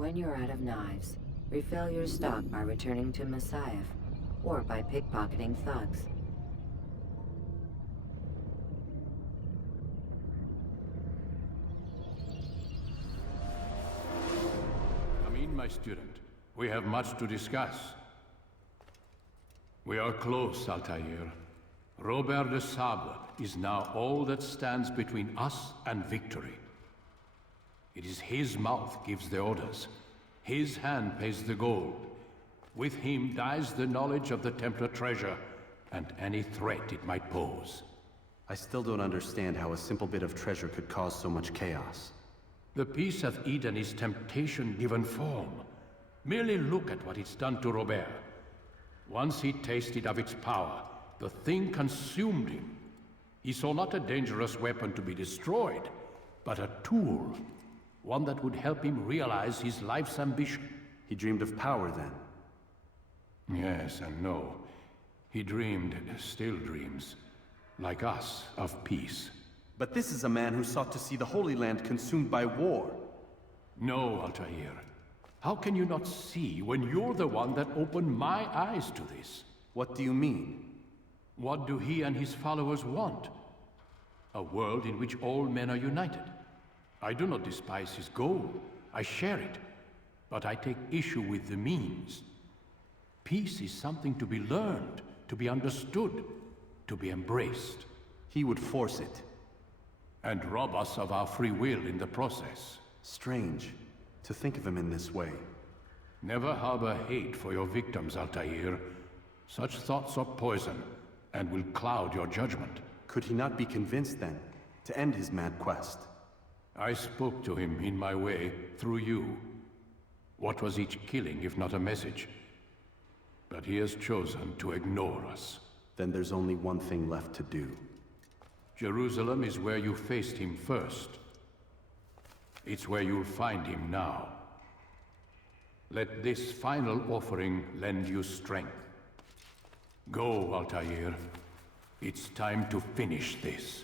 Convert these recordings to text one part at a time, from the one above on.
When you're out of knives, refill your stock by returning to Messiah, or by pickpocketing thugs. Come in, my student. We have much to discuss. We are close, Altair. Robert de Sable is now all that stands between us and victory. It is his mouth gives the orders. His hand pays the gold. With him dies the knowledge of the Templar treasure and any threat it might pose. I still don't understand how a simple bit of treasure could cause so much chaos. The peace of Eden is temptation given form. Merely look at what it's done to Robert. Once he tasted of its power, the thing consumed him. He saw not a dangerous weapon to be destroyed, but a tool. One that would help him realize his life's ambition. He dreamed of power then? Yes and no. He dreamed, still dreams, like us, of peace. But this is a man who sought to see the Holy Land consumed by war. No, Altair. How can you not see when you're the one that opened my eyes to this? What do you mean? What do he and his followers want? A world in which all men are united. I do not despise his goal. I share it. But I take issue with the means. Peace is something to be learned, to be understood, to be embraced. He would force it. And rob us of our free will in the process. Strange, to think of him in this way. Never harbor hate for your victims, Altair. Such thoughts are poison, and will cloud your judgment. Could he not be convinced, then, to end his mad quest? I spoke to him in my way, through you. What was each killing, if not a message? But he has chosen to ignore us. Then there's only one thing left to do. Jerusalem is where you faced him first. It's where you'll find him now. Let this final offering lend you strength. Go, Altair. It's time to finish this.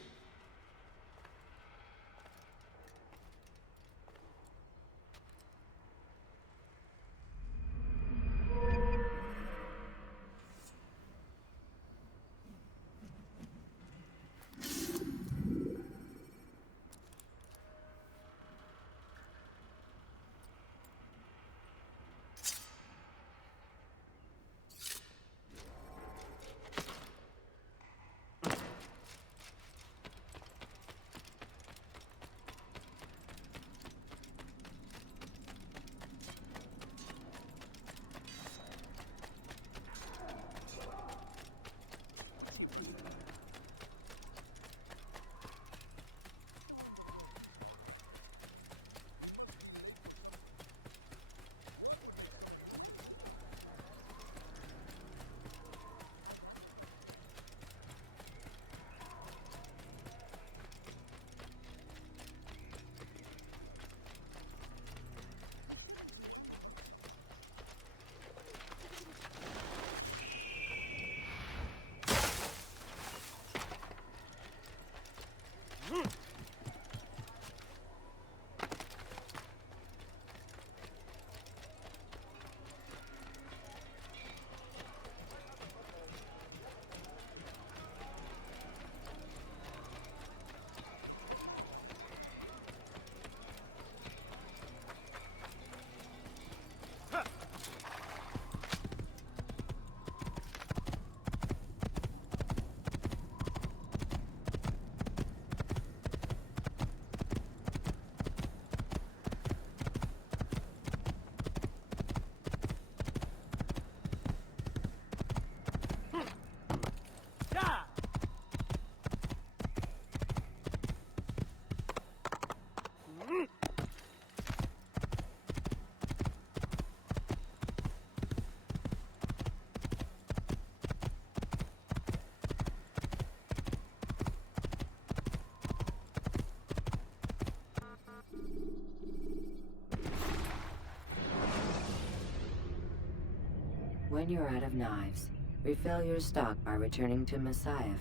When you're out of knives, refill your stock by returning to Messiah,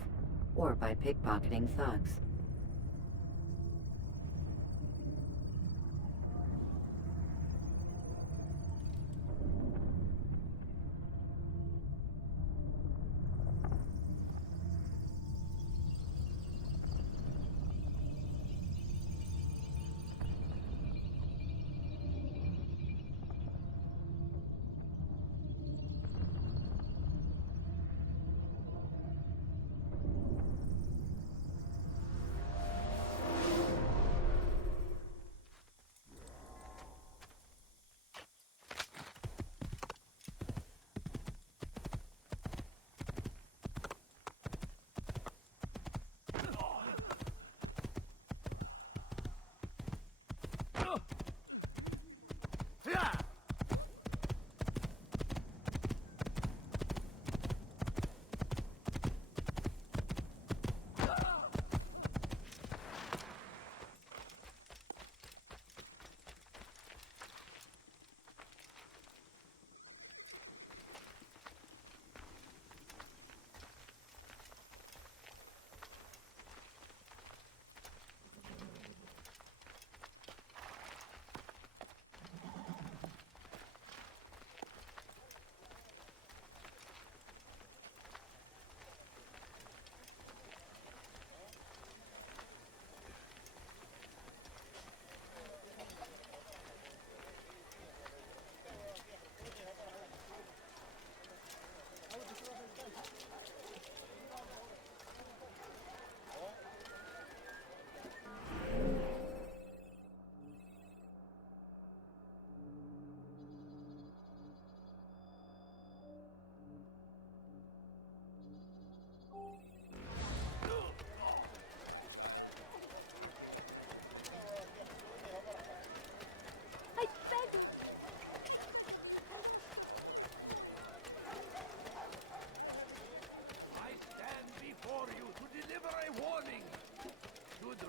or by pickpocketing thugs.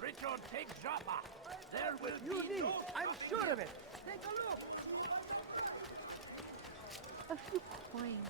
Richard take Joppa. There will You be need. no I'm stopping sure him. of it. Take a look. A few coins.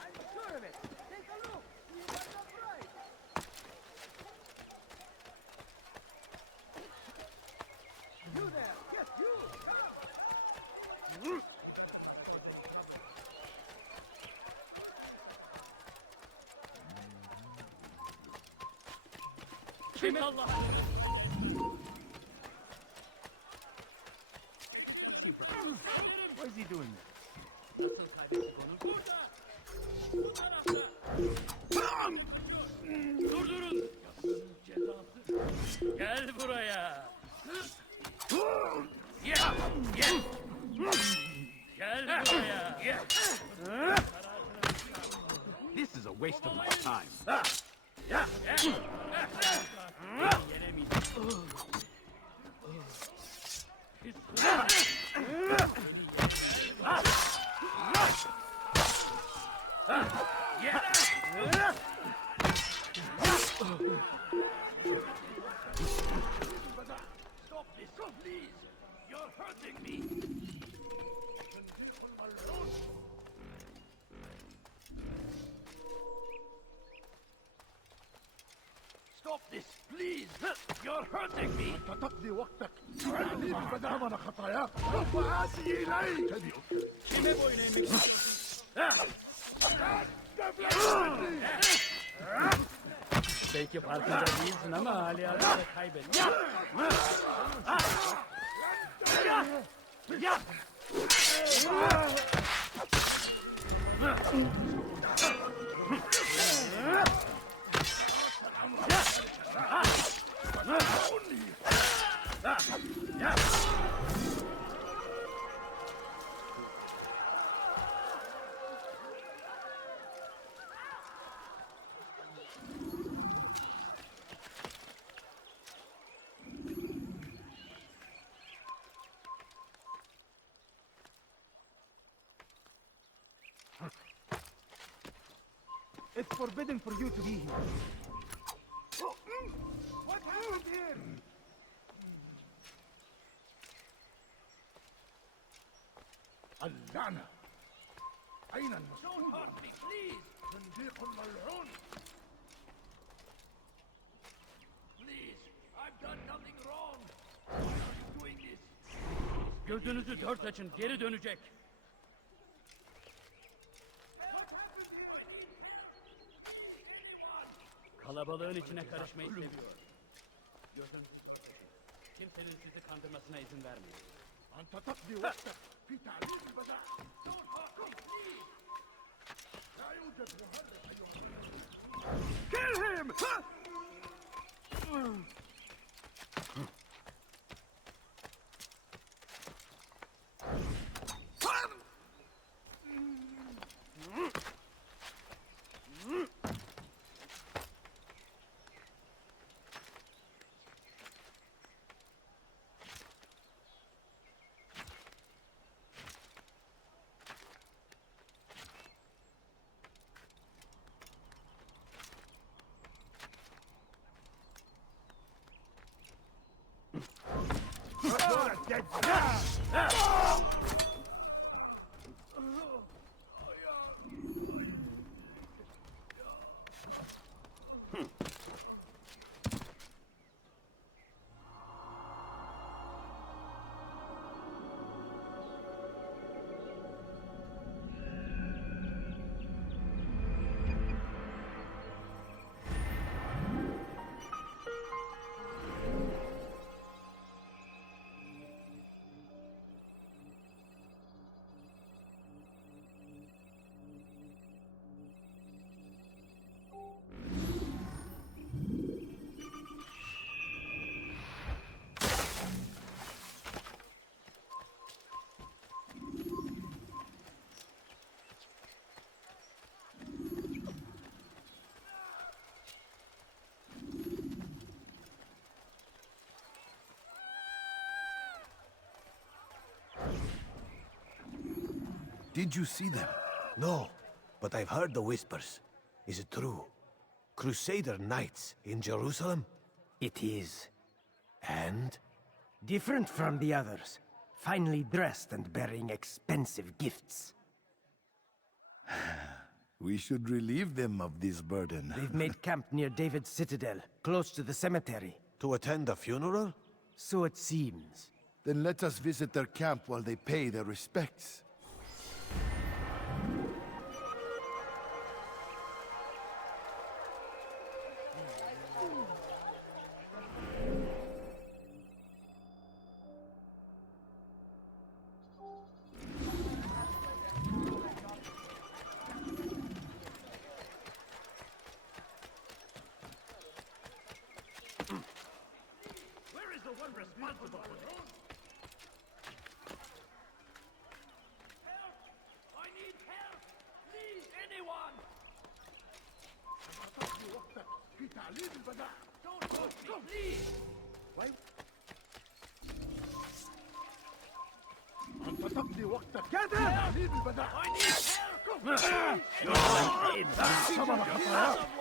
I'm sure of it. Take a look. You got the price. You there. Yes, you. Come. Kim Allah. What is he doing there? Nasıl kaybettik onu? Burada. Bu tarafta. Durdurun. Yaptığınız cezası. Gel buraya. Gel. Gel. Gel buraya. Gel. This is a waste of my time. Stop this, please. You're hurting me. Stop this, please. You're hurting me. تقضي وقتك علمني بثمن خطاياك سوف آسي إليك Kime boyun eğmek? Belki farkında değilsin ama hali hazırda kaybettin. It's forbidden for you to be here. What happened here? اللعنة أين Don't المسؤول؟ hurt me, please. صنديق الملعون Please, I've done nothing wrong. Why are you doing this? Gözünüzü dört açın, geri dönecek. Kalabalığın içine karışmayı seviyor. Gözünüzü kimsenin sizi kandırmasına izin vermeyin. أنت تقضي وقتك في تعليم البداء لا يوجد مهرب أيها Kill him! Did you see them? No, but I've heard the whispers. Is it true? Crusader knights in Jerusalem? It is. And? Different from the others. Finely dressed and bearing expensive gifts. We should relieve them of this burden. They've made camp near David's citadel, close to the cemetery. To attend a funeral? So it seems. Then let us visit their camp while they pay their respects. Responsible for this. Help! I need help! Please, anyone! Don't push me, please! تقضي وقتك كذا تعليم البداء I need help! ثمن خطاياك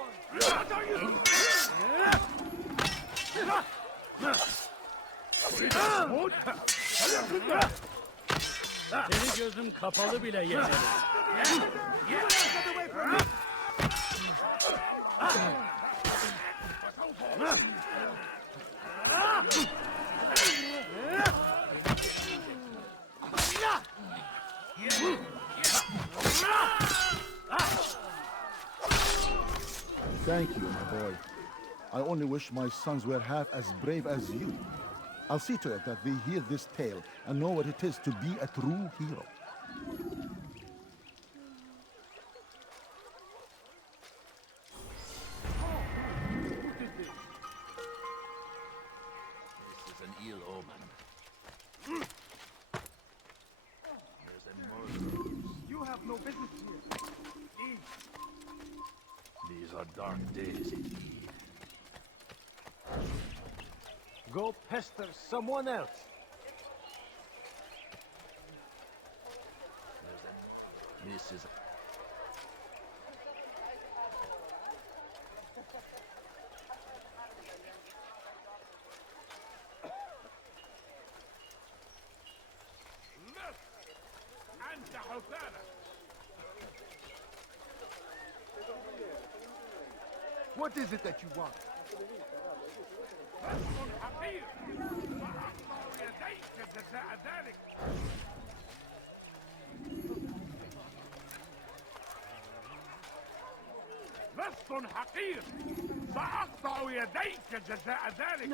Seni gözüm kapalı bile yenerim. Thank you, my boy. I only wish my sons were half as brave as you. I'll see to it that they hear this tale and know what it is to be a true hero. This is an ill omen. There's a murder. You have no business here. Leave. These are dark days indeed. Go pester someone else. This is... أنت حسانة What is it that you want? رزق حقير وأقطع يديك جزاء ذلك رزق حقير سأقطع يديك جزاء ذلك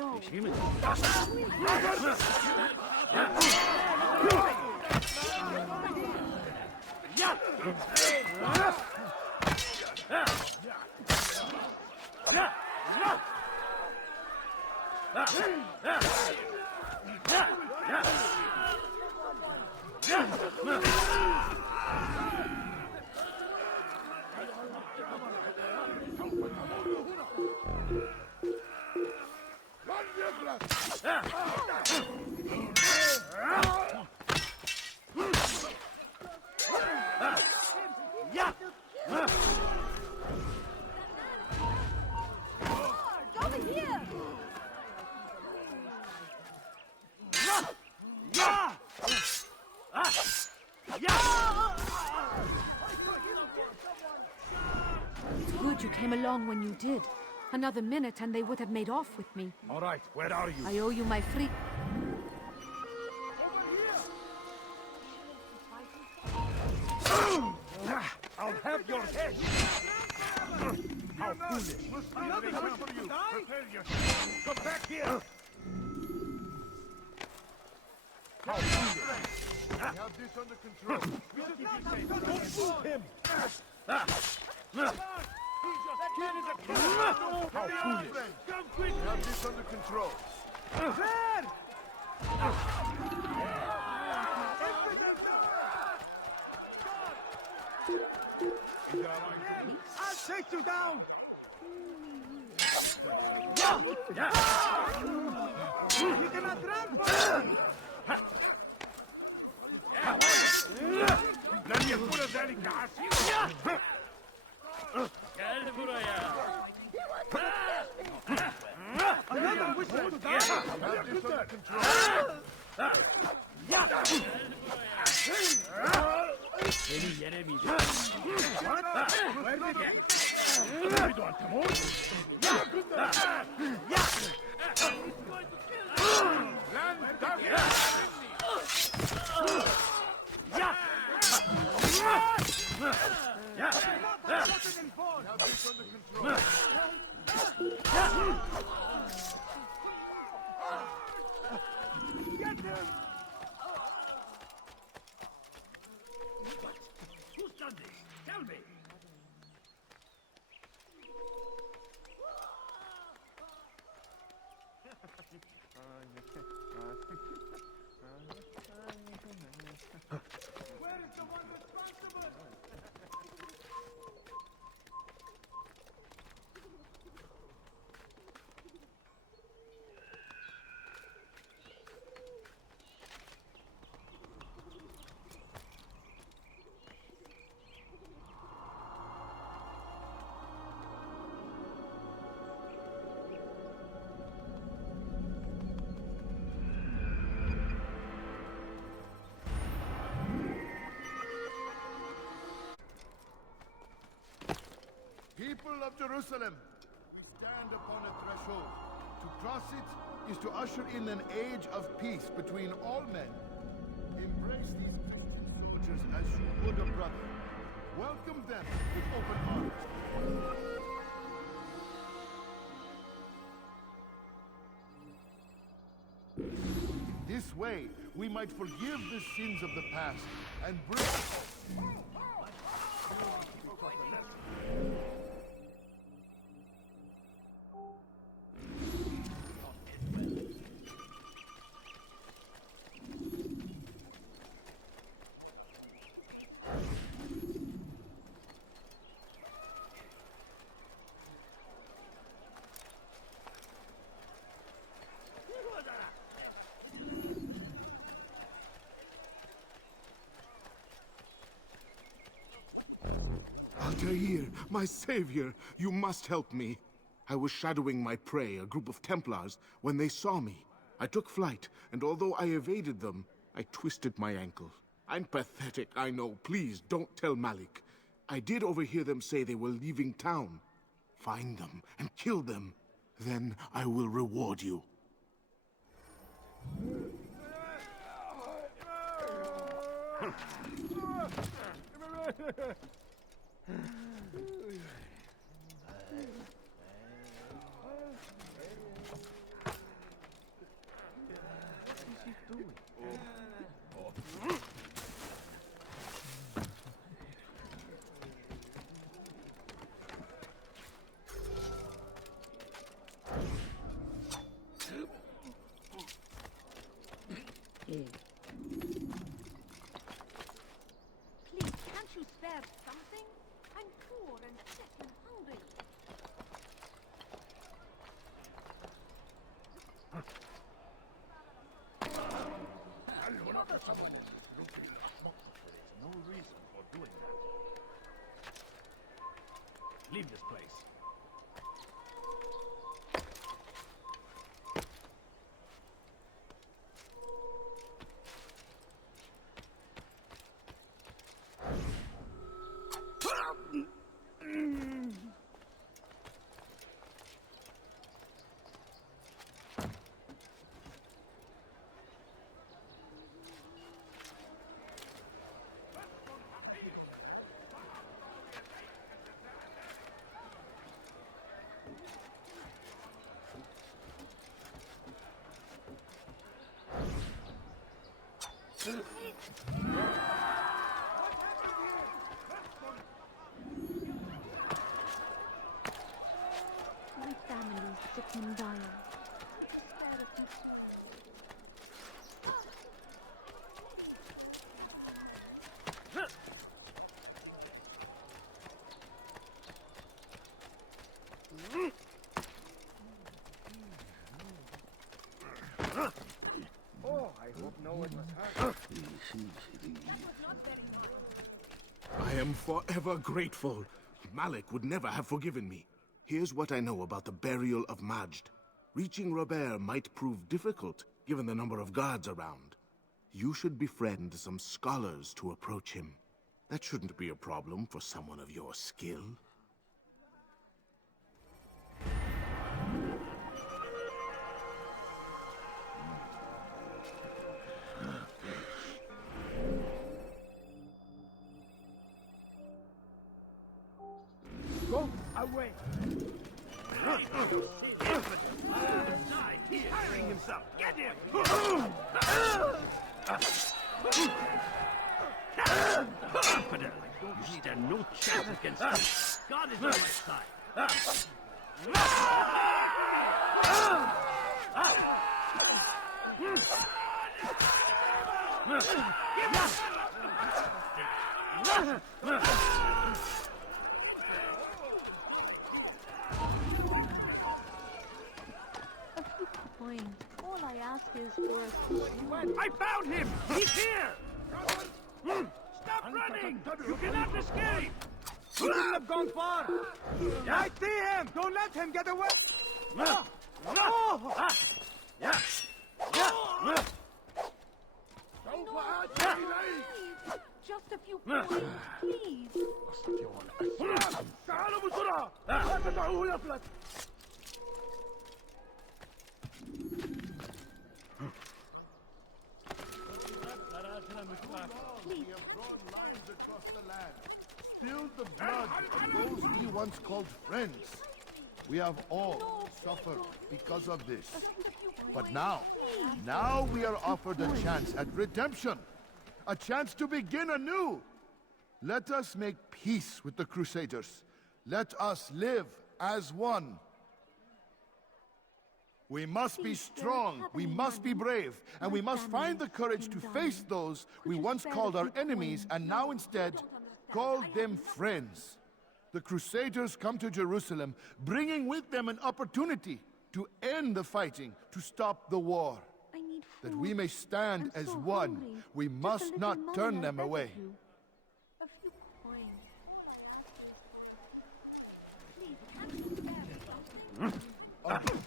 Over here! It's good you came along when you did. Another minute and they would have made off with me. All right, where are you? I owe you my free... I'll have your head! How foolish! Nothing good for you! Prepare yourself! Come back here! How foolish! We have this under control. Don't move him! That kid is a killer! How foolish! Come quick! We have this under control. There! I'll take you down! You cannot run for me! Lan yapura zalika asir! Gel buraya. Another whistle to die! Have this under control. Seni yenemeyeceğim. Where did he? I don't come on! Who's done this? Tell me. Where is the one responsible? People of Jerusalem, we stand upon a threshold. To cross it is to usher in an age of peace between all men. Embrace these creatures as you would a brother. Welcome them with open arms. This way, we might forgive the sins of the past and bring... Altair, my savior, you must help me. I was shadowing my prey, a group of Templars, when they saw me. I took flight, and although I evaded them, I twisted my ankle. I'm pathetic, I know. Please, don't tell Malik. I did overhear them say they were leaving town. Find them and kill them. Then I will reward you. spare something? I'm poor and sick and hungry. No reason for doing that. Leave this place. My family's sick and dying. Spare a few Oh, I hope no one was hurt. I am forever grateful. Malik would never have forgiven me. Here's what I know about the burial of Majd. Reaching Robert might prove difficult, given the number of guards around. You should befriend some scholars to approach him. That shouldn't be a problem for someone of your skill. Go away. Hiring himself. Get him! Confident. You stand no chance against him. God is on my side. coin. All I ask is for a... I found him! He's here! Stop running! You cannot escape! He couldn't have gone far! I see him! Don't let him get away! No! Just a few points, please. We have drawn lines across the land, spilled the blood of those we once called friends. We have all suffered because of this. But now we are offered a chance at redemption. A chance to begin anew. Let us make peace with the Crusaders. Let us live as one. We must be strong, we must be brave, and we must find the courage to face those we once called our enemies and now instead call them friends. The Crusaders come to Jerusalem, bringing with them an opportunity to end the fighting, to stop the war. That we may stand as one, we must not turn them away. A few coins.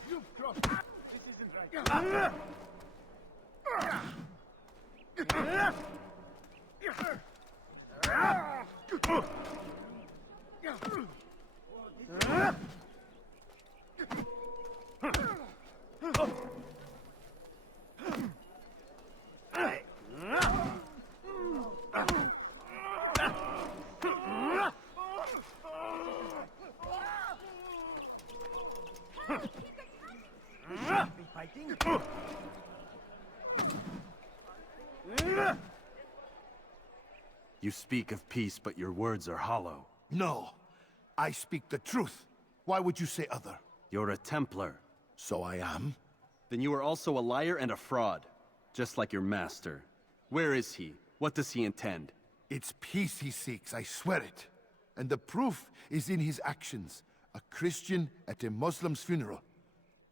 You've crossed. This isn't right. You speak of peace, but your words are hollow. No, I speak the truth. Why would you say other? You're a Templar. So I am. Then you are also a liar and a fraud, just like your master. Where is he? What does he intend? It's peace he seeks, I swear it. And the proof is in his actions. A Christian at a Muslim's funeral.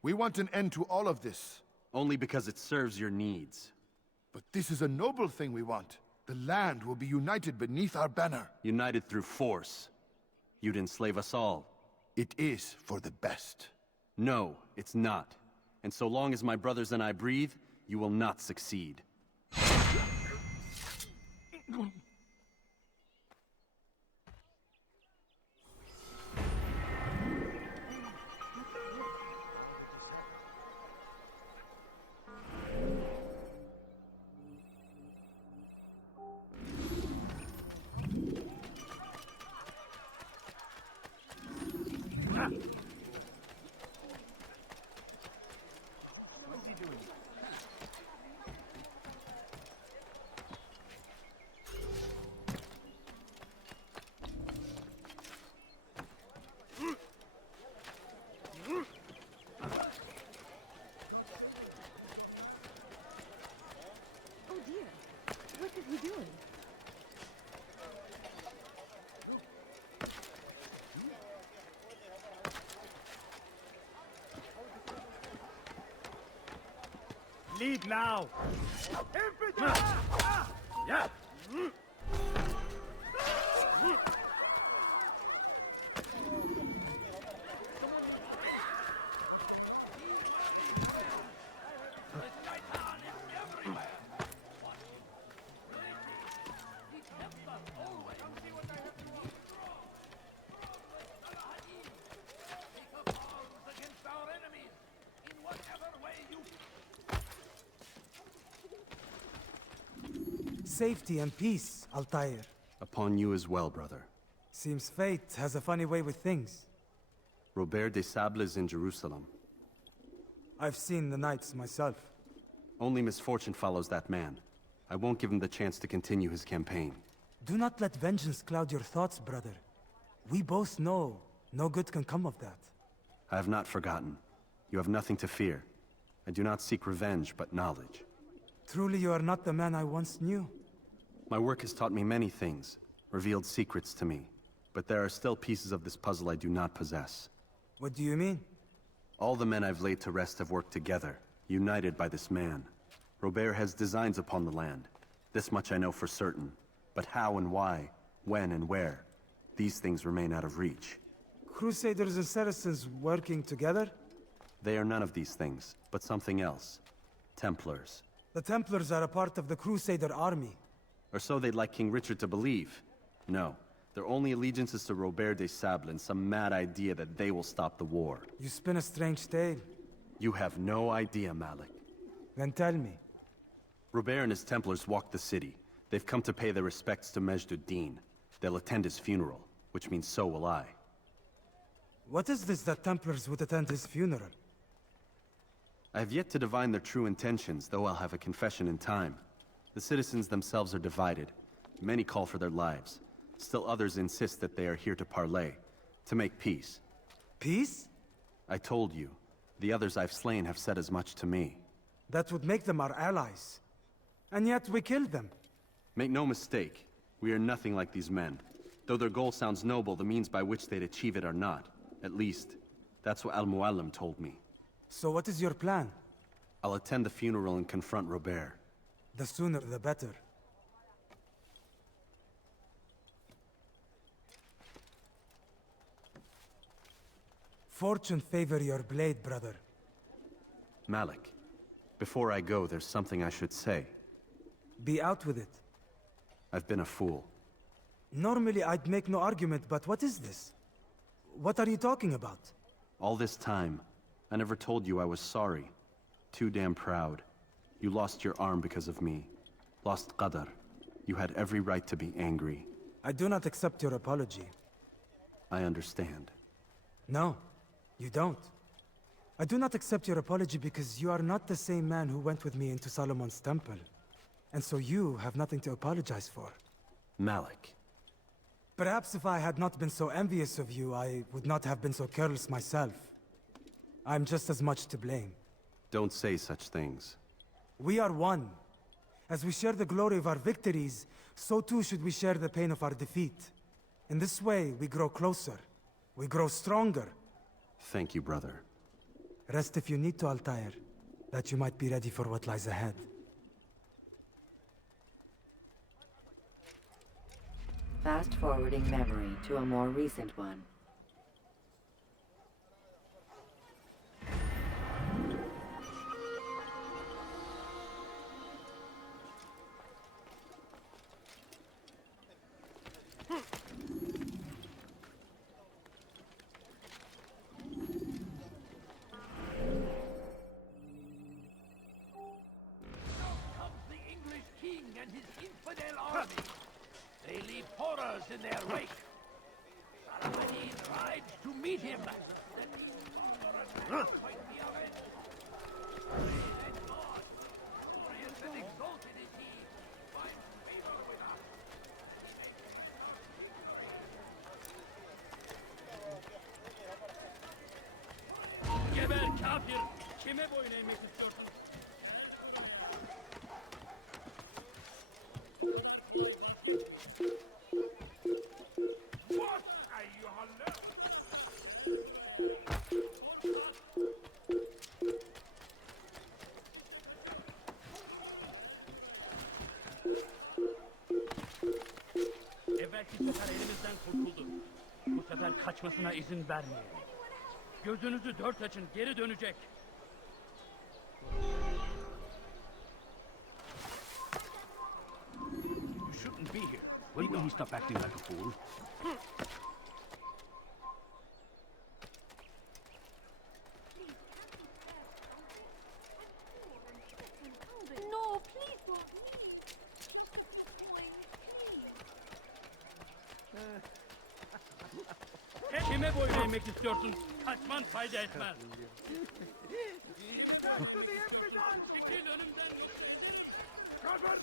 We want an end to all of this. Only because it serves your needs. But this is a noble thing we want. The land will be united beneath our banner. United through force. You'd enslave us all. It is for the best. No, it's not. And so long as my brothers and I breathe, you will not succeed. Oh dear. What is he doing? Lead now! Yeah! Safety and peace, Altair. Upon you as well, brother. Seems fate has a funny way with things. Robert de Sable is in Jerusalem. I've seen the knights myself. Only misfortune follows that man. I won't give him the chance to continue his campaign. Do not let vengeance cloud your thoughts, brother. We both know no good can come of that. I have not forgotten. You have nothing to fear. I do not seek revenge, but knowledge. Truly you are not the man I once knew. My work has taught me many things, revealed secrets to me. But there are still pieces of this puzzle I do not possess. What do you mean? All the men I've laid to rest have worked together, united by this man. Robert has designs upon the land. This much I know for certain. But how and why, when and where, these things remain out of reach. Crusaders and Saracens working together? They are none of these things, but something else. Templars. The Templars are a part of the Crusader army. Or so they'd like King Richard to believe. No, their only allegiance is to Robert de Sable and some mad idea that they will stop the war. You spin a strange tale. You have no idea, Malik. Then tell me. Robert and his Templars walk the city. They've come to pay their respects to Majd-ud-Din. They'll attend his funeral, which means so will I. What is this that Templars would attend his funeral? I have yet to divine their true intentions, though I'll have a confession in time. The citizens themselves are divided. Many call for their lives. Still others insist that they are here to parley, to make peace. Peace? I told you. The others I've slain have said as much to me. That would make them our allies. And yet we killed them. Make no mistake, we are nothing like these men. Though their goal sounds noble, the means by which they'd achieve it are not. At least, that's what Al-Mualim told me. So what is your plan? I'll attend the funeral and confront Robert. The sooner the better. Fortune favor your blade, brother. Malik, before I go, there's something I should say. Be out with it. I've been a fool. Normally I'd make no argument, but what is this? What are you talking about? All this time, I never told you I was sorry. Too damn proud. You lost your arm because of me. Lost Qadar. You had every right to be angry. I do not accept your apology. I understand. No, you don't. I do not accept your apology because you are not the same man who went with me into Solomon's temple. And so you have nothing to apologize for. Malik. Perhaps if I had not been so envious of you, I would not have been so careless myself. I'm just as much to blame. Don't say such things. We are one. As we share the glory of our victories, so too should we share the pain of our defeat. In this way, we grow closer. We grow stronger. Thank you, brother. Rest if you need to, Altair, that you might be ready for what lies ahead. Fast-forwarding memory to a more recent one. In their wake. Saladin rides to meet him. Geber kafir! Kime boyun eğmek istiyorsun? Evvelki sefer elimizden kurtuldu. Bu sefer kaçmasına izin vermeyelim. Gözünüzü dört açın, geri dönecek. You shouldn't be here. When will he stop acting like a fool? No, please don't leave. Kime boyun eğmek istiyorsun? Kaçman fayda etmez. Çekil önümden. Cover!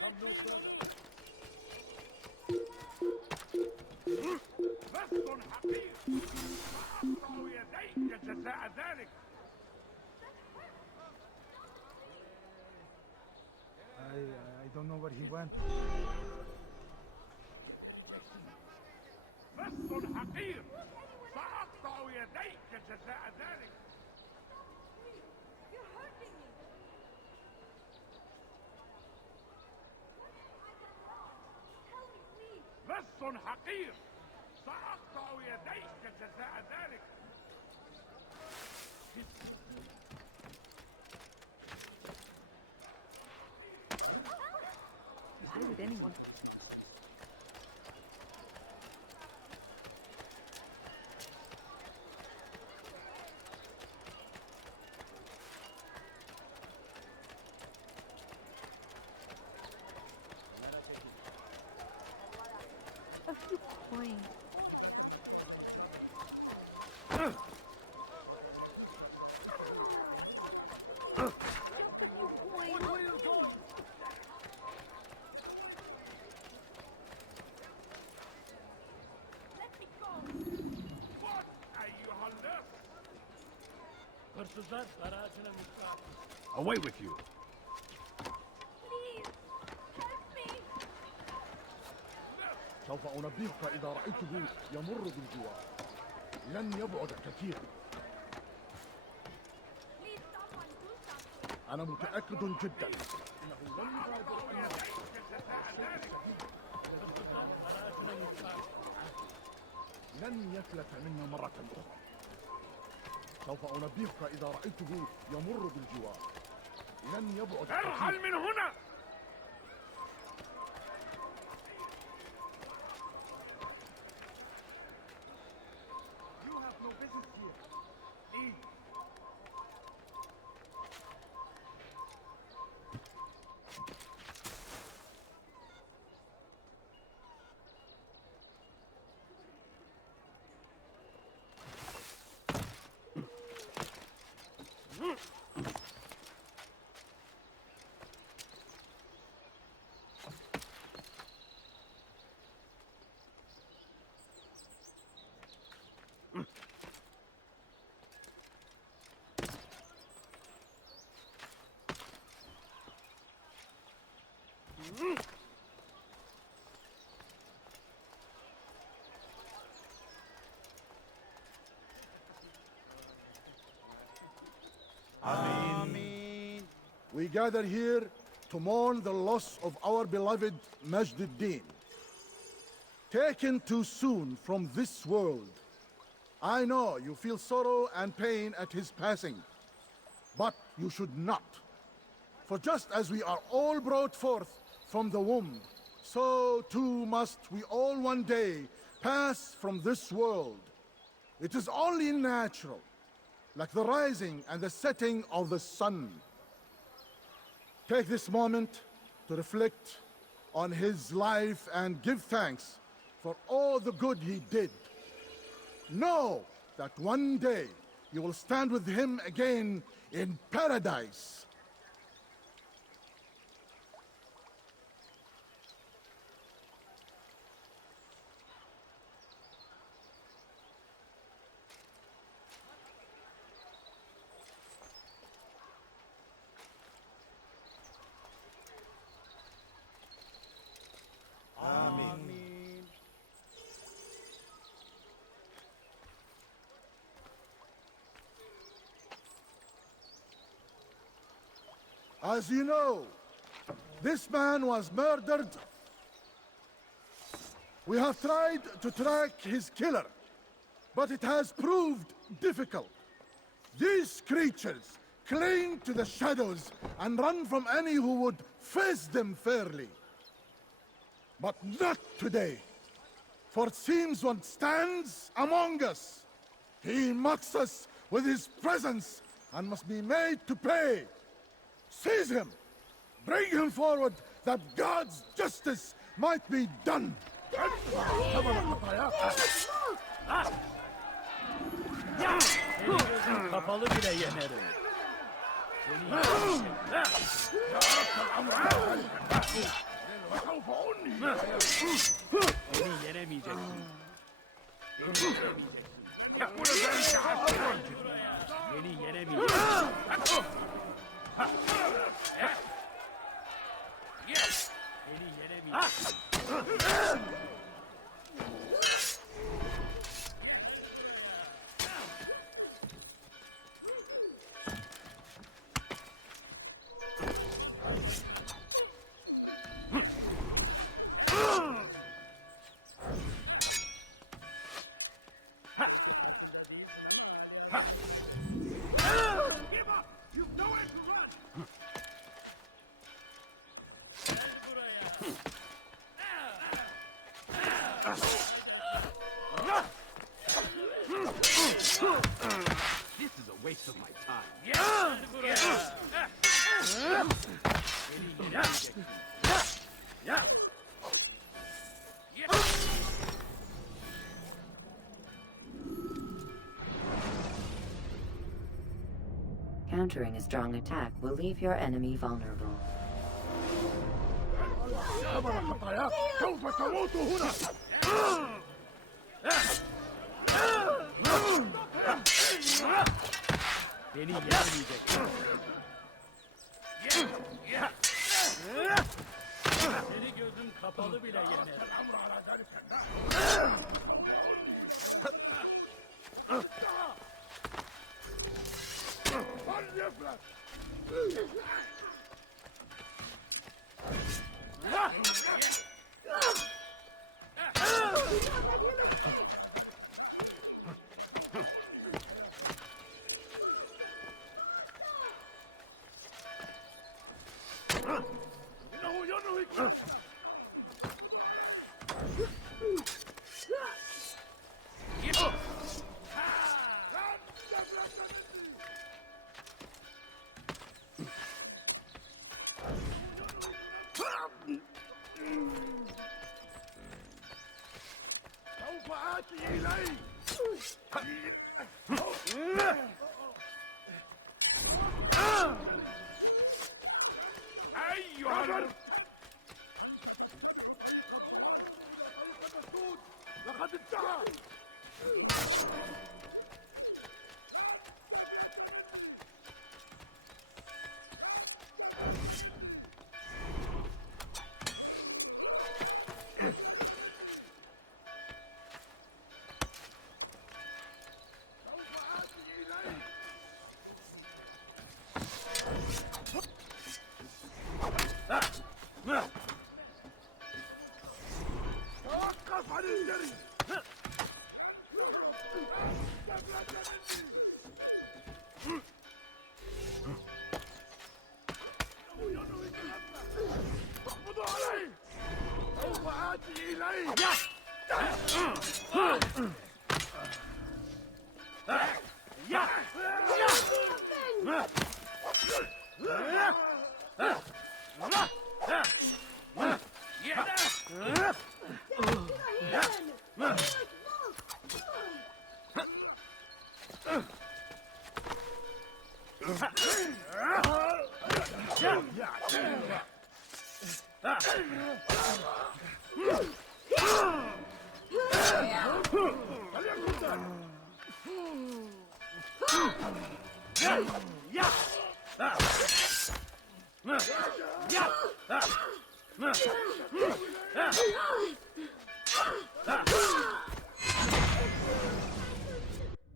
Come no further. بس حقير أقطع يديك جزاء ذلك. I don't know where he went. بس حقير سأقطع يديك جزاء ذلك. You're hurting me. Help me, please. بس حقير سأقطع يديك جزاء ذلك. Why would anyone? A few coins. Hırsızlar garajına müstahak. Away with you! Please, help me. سوف أنبهك إذا رأيته يمر بالجوار. لن يبعد كثيرا. Please, someone do something. أنا متأكد جدا إنه لن يغادر لن يفلت منا مرة أخرى. سوف أنبهك إذا رأيته يمر بالجوار. لن يبعد ارحل من هنا! You have no business here. Leave. We gather here to mourn the loss of our beloved Majduddin. Taken too soon from this world. I know you feel sorrow and pain at his passing, but you should not. For just as we are all brought forth from the womb, so too must we all one day pass from this world. It is only natural, like the rising and the setting of the sun. Take this moment to reflect on his life and give thanks for all the good he did. Know that one day you will stand with him again in paradise. As you know, this man was murdered. We have tried to track his killer, but it has proved difficult. These creatures cling to the shadows and run from any who would face them fairly. But not today, for it seems one stands among us. He mocks us with his presence and must be made to pay. Seize him! Bring him forward, that God's justice might be done! Kapalı bile yenerim. Beni yenemeyeceksin. Beni yenemeyeceksin. Beni yenemeyeceksin. This is a waste of my time. Countering a strong attack will leave your enemy vulnerable. Beni yenemeyeceksin. Seni gözüm kapalı bile yenerim.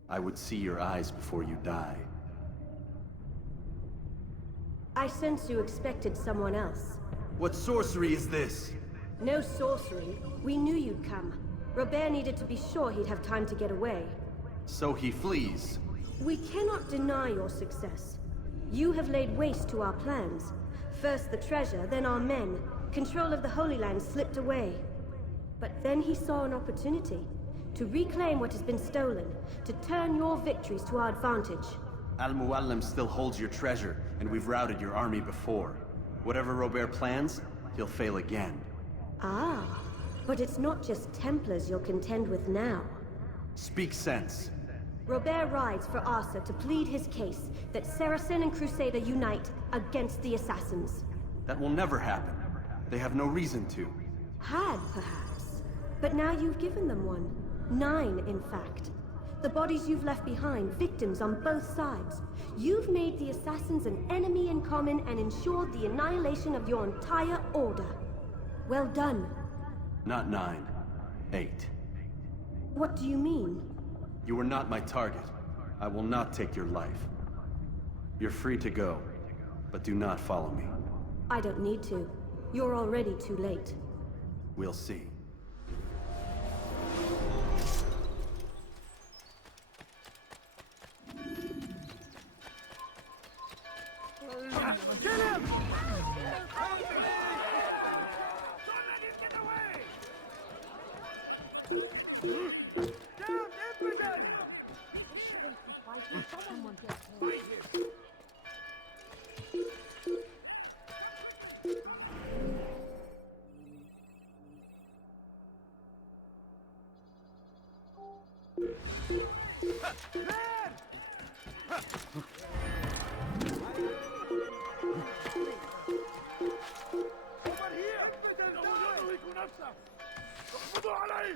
I would see your eyes before you die. I sense you expected someone else. What sorcery is this? No sorcery. We knew you'd come. Robert needed to be sure he'd have time to get away. So he flees. We cannot deny your success. You have laid waste to our plans. First the treasure, then our men. Control of the Holy Land slipped away. But then he saw an opportunity to reclaim what has been stolen, to turn your victories to our advantage. Al-Muallim still holds your treasure, and we've routed your army before. Whatever Robert plans, he'll fail again. Ah, but it's not just Templars you'll contend with now. Speak sense. Robert rides for Arsa to plead his case that Saracen and Crusader unite against the Assassins. That will never happen. They have no reason to. Had, perhaps. But now you've given them one. 9, in fact. The bodies you've left behind, victims on both sides. You've made the Assassins an enemy in common and ensured the annihilation of your entire order. Well done. Not 9. 8. What do you mean? You are not my target. I will not take your life. You're free to go, but do not follow me. I don't need to. You're already too late. We'll see. Kill him! Don't let him get away! Down, everybody! We shouldn't be fighting. Someone gets hurt. Over here! اخبطوا علي!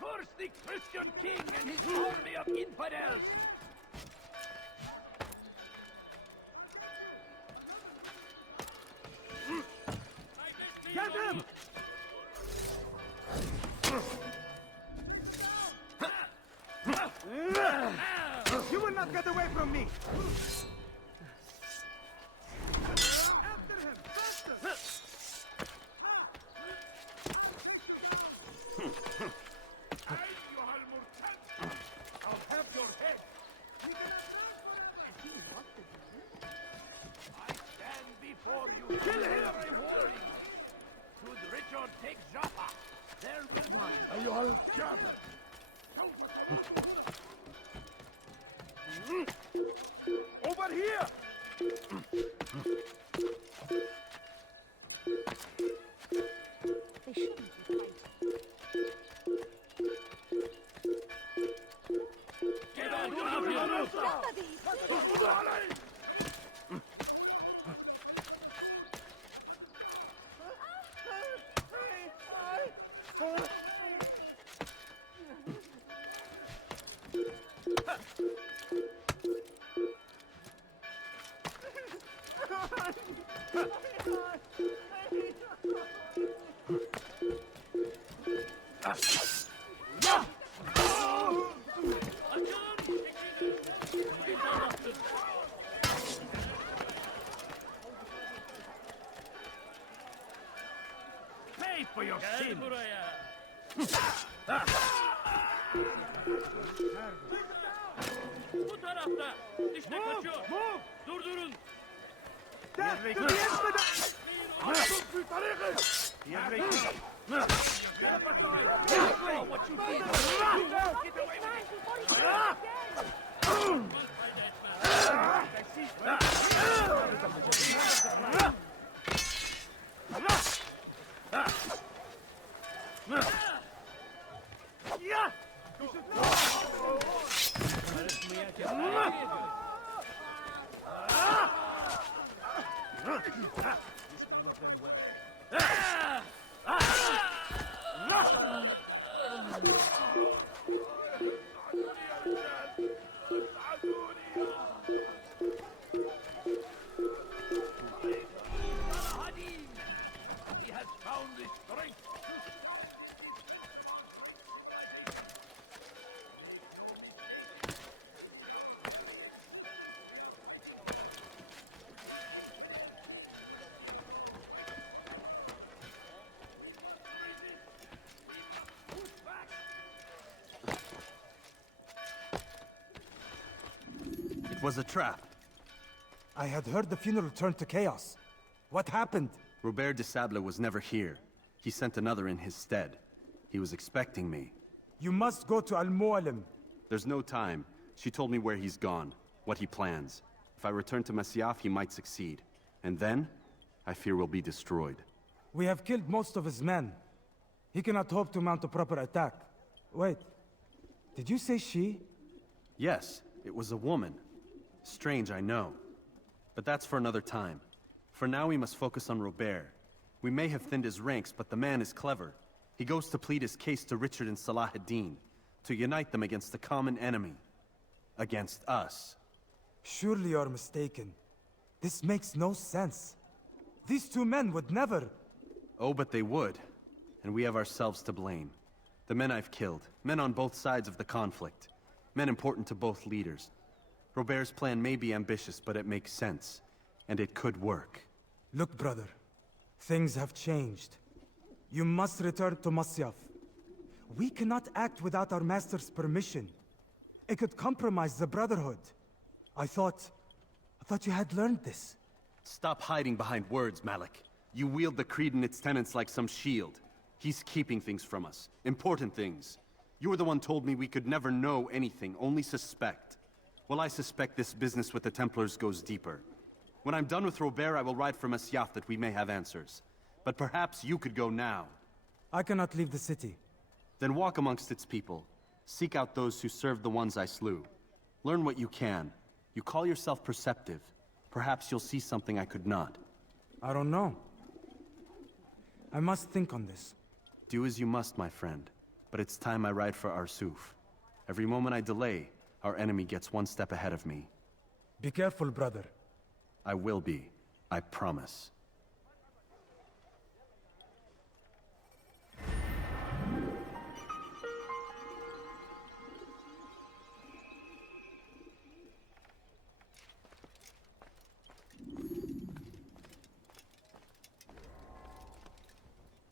Curse the Christian king and his army of infidels! Get him! You will not get away from me! After him! Faster! I'll have your head! I stand before you. Kill him! A warning. Should Richard take Jaffa, there will Are you all gathered? Over here! They shouldn't be fighting. get out of here! Somebody! Pay for your Gel sins! buraya! Bu tarafta! İşte kaçıyor! Durdurun! Death to the infidel! في طريقي. Step aside! Quickly! What you did! Get away He has found his strength! It was a trap. I had heard the funeral turned to chaos. What happened? Robert de Sable was never here. He sent another in his stead. He was expecting me. You must go to Al-Mualim. There's no time. She told me where he's gone, what he plans. If I return to Masyaf, he might succeed. And then, I fear we'll be destroyed. We have killed most of his men. He cannot hope to mount a proper attack. Wait, did you say she? Yes, it was a woman. Strange, I know. But that's for another time. For now, we must focus on Robert. We may have thinned his ranks, but the man is clever. He goes to plead his case to Richard and Salah ad-Din, to unite them against the common enemy. Against us. Surely you're mistaken. This makes no sense. These two men would never... Oh, but they would. And we have ourselves to blame. The men I've killed, men on both sides of the conflict. Men important to both leaders. Robert's plan may be ambitious, but it makes sense. And it could work. Look, brother. Things have changed. You must return to Masyaf. We cannot act without our master's permission. It could compromise the Brotherhood. I thought you had learned this. Stop hiding behind words, Malik. You wield the creed and its tenets like some shield. He's keeping things from us. Important things. You were the one told me we could never know anything, only suspect. Well, I suspect this business with the Templars goes deeper. When I'm done with Robert, I will ride for Masyaf that we may have answers. But perhaps you could go now. I cannot leave the city. Then walk amongst its people. Seek out those who served the ones I slew. Learn what you can. You call yourself perceptive. Perhaps you'll see something I could not. I don't know. I must think on this. Do as you must, my friend. But it's time I ride for Arsuf. Every moment I delay, our enemy gets one step ahead of me. Be careful, brother. I will be. I promise.